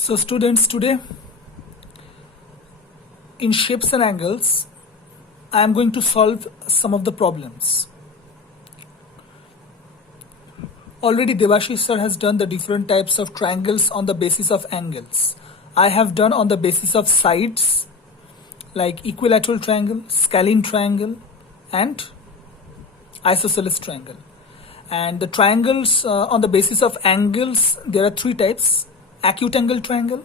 So students, today in shapes and angles, I am going to solve some of the problems. Already Debashish sir has done the different types of triangles on the basis of angles. I have done on the basis of sides like equilateral triangle, scalene triangle and isosceles triangle. And the triangles on the basis of angles, there are three types: acute angle triangle,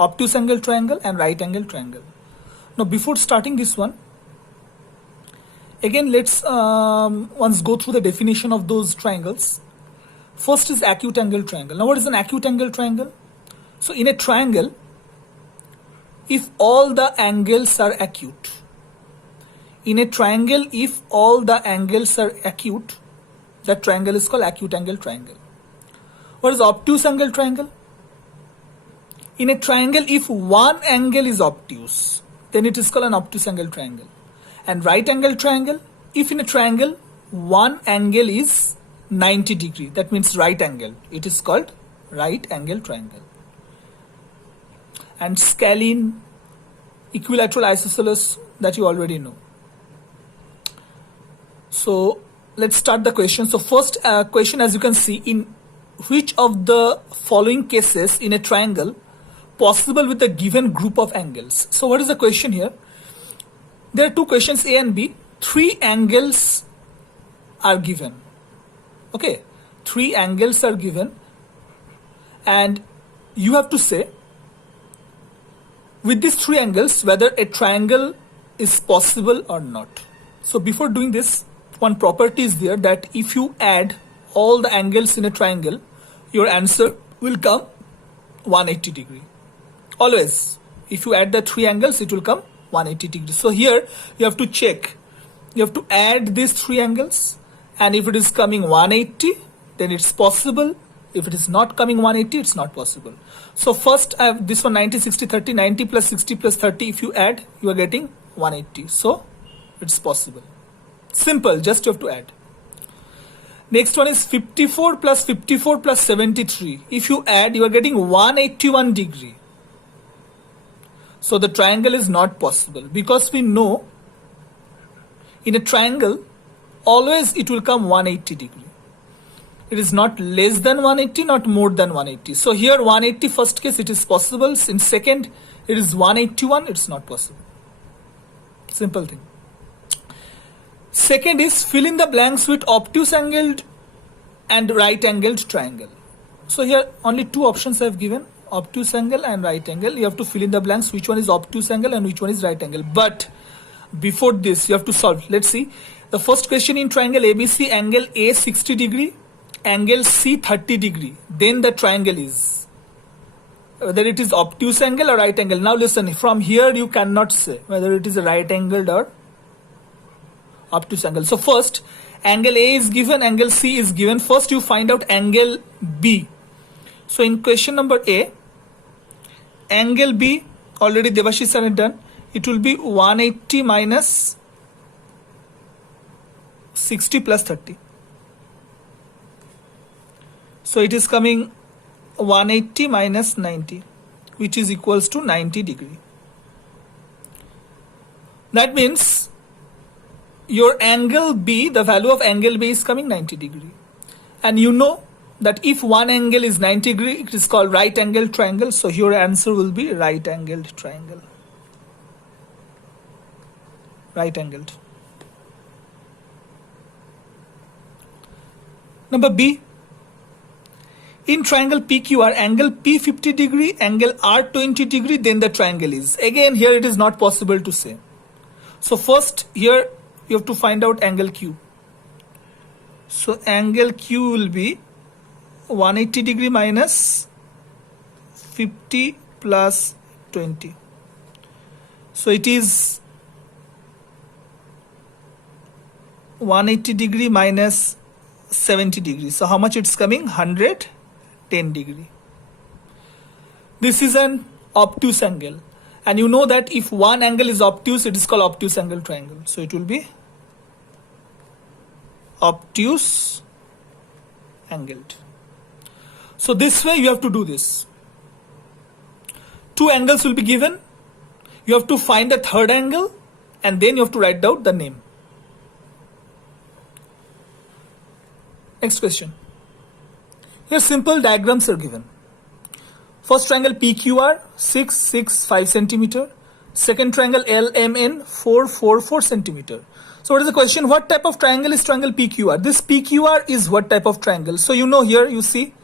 obtuse angle triangle and right angle triangle. Now before starting this one, again let's once go through the definition of those triangles. First is acute angle triangle. Now what is an acute angle triangle? So in a triangle, if all the angles are acute, in a triangle if all the angles are acute, that triangle is called acute angle triangle. What is obtuse angle triangle? In a triangle if one angle is obtuse, then it is called an obtuse angle triangle. And right angle triangle, if in a triangle one angle is 90 degree, that means right angle, it is called right angle triangle. And scalene, equilateral, isosceles, that you already know. So let's start the question. So first question, as you can see, in which of the following cases in a triangle possible with a given group of angles? So what is the question here? There are two questions, A and B. Three angles are given. Okay, three angles are given and you have to say with these three angles whether a triangle is possible or not. So before doing this, one property is there that if you add all the angles in a triangle, your answer will come 180 degree. Always, if you add the three angles, it will come 180 degrees. So here you have to check. You have to add these three angles, and if it is coming 180, then it's possible. If it is not coming 180, it's not possible. So first I have this one 90, 60, 30, 90 plus 60 plus 30. If you add, you are getting 180. So it's possible. Simple, just you have to add. Next one is 54 plus 54 plus 73. If you add, you are getting 181 degree. So the triangle is not possible because we know in a triangle always it will come 180 degree. It is not less than 180, not more than 180. So here 180 first case it is possible. In second it is 181, it's not possible. Simple thing. Second is fill in the blanks with obtuse angled and right angled triangle. So here only two options I have given, obtuse angle and right angle. You have to fill in the blanks which one is obtuse angle and which one is right angle. But before this you have to solve. Let's see. The first question in triangle ABC, angle A 60 degree, angle C 30 degree. Then the triangle is whether it is obtuse angle or right angle. Now listen, from here you cannot say whether it is a right angled or obtuse angle. So first angle A is given, angle C is given. First you find out angle B. So in question number A, angle B already Debashish sir had done. It will be 180 minus 60 plus 30. So it is coming 180 minus 90, which is equals to 90 degree. That means your angle B, the value of angle B is coming 90 degree. And you know that if one angle is 90 degree, it is called right angle triangle. So your answer will be right angled triangle. Right angled. Number B. In triangle PQR, angle P 50 degree, angle R 20 degree, then the triangle is. Again, here it is not possible to say. So first here you have to find out angle Q. So angle Q will be 180 degree minus 50 plus 20. So it is 180 degree minus 70 degrees. So how much it's coming? 110 degree. This is an obtuse angle. And you know that if one angle is obtuse, it is called obtuse angle triangle. So it will be obtuse angled. So this way you have to do this. Two angles will be given. You have to find the third angle and then you have to write down the name. Next question. Here simple diagrams are given. First triangle PQR 6, 6, 5 centimeter. Second triangle LMN 4, 4, 4 centimeter. So what is the question? What type of triangle is triangle PQR? This PQR is what type of triangle? So you know here you see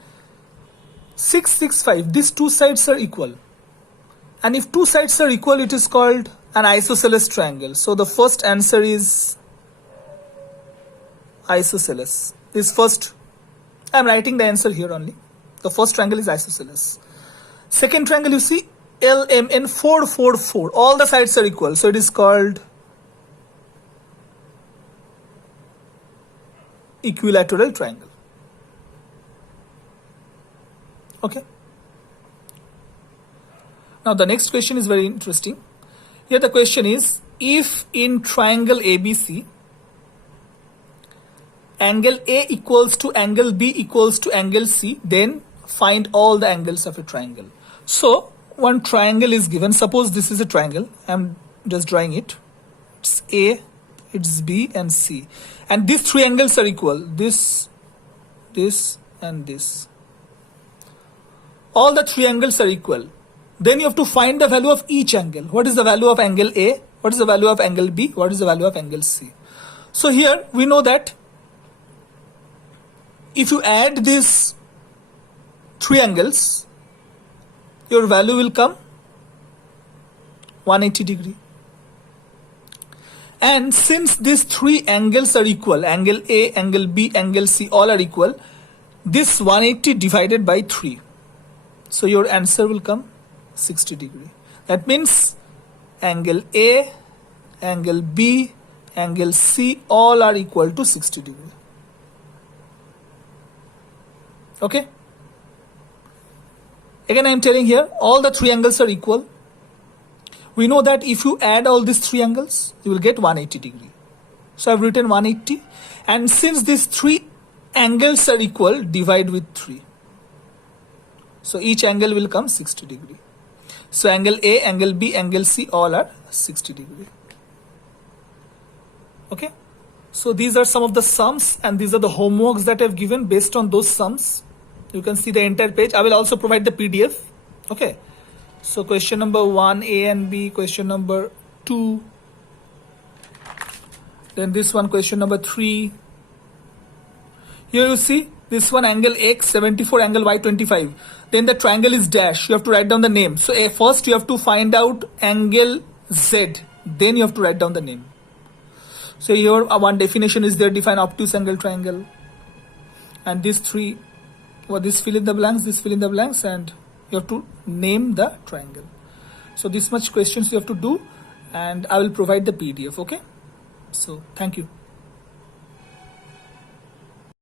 6, 6, 5. These two sides are equal. And if two sides are equal, it is called an isosceles triangle. So the first answer is isosceles. This first, I am writing the answer here only. The first triangle is isosceles. Second triangle you see LMN 4, 4, 4. All the sides are equal. So it is called equilateral triangle. Okay. Now the next question is very interesting. Here the question is, if in triangle ABC, angle A equals to angle B equals to angle C, then find all the angles of a triangle. So one triangle is given. Suppose this is a triangle. I'm just drawing it. It's A, it's B and C. And these three angles are equal. This, and this. All the three angles are equal. Then you have to find the value of each angle. What is the value of angle A? What is the value of angle B? What is the value of angle C? So here we know that if you add these three angles, your value will come 180 degree. And since these three angles are equal, angle A, angle B, angle C, all are equal, this 180 divided by 3. So your answer will come 60 degree. That means angle A, angle B, angle C, all are equal to 60 degree. Okay. Again I am telling here, all the three angles are equal. We know that if you add all these three angles, you will get 180 degree. So I have written 180. And since these three angles are equal, divide with 3. So each angle will come 60 degree. So angle A, angle B, angle C, all are 60 degree. Okay. So these are some of the sums and these are the homeworks that I have given based on those sums. You can see the entire page. I will also provide the PDF. Okay. So question number 1, A and B, question number 2. Then this one, question number 3. Here you see this one angle X 74, angle Y 25. Then the triangle is dash. You have to write down the name. So first you have to find out angle Z. Then you have to write down the name. So here one definition is there, define obtuse angle triangle. And these three, well, this fill in the blanks, this fill in the blanks, and you have to name the triangle. So this much questions you have to do and I will provide the PDF. Okay. So thank you.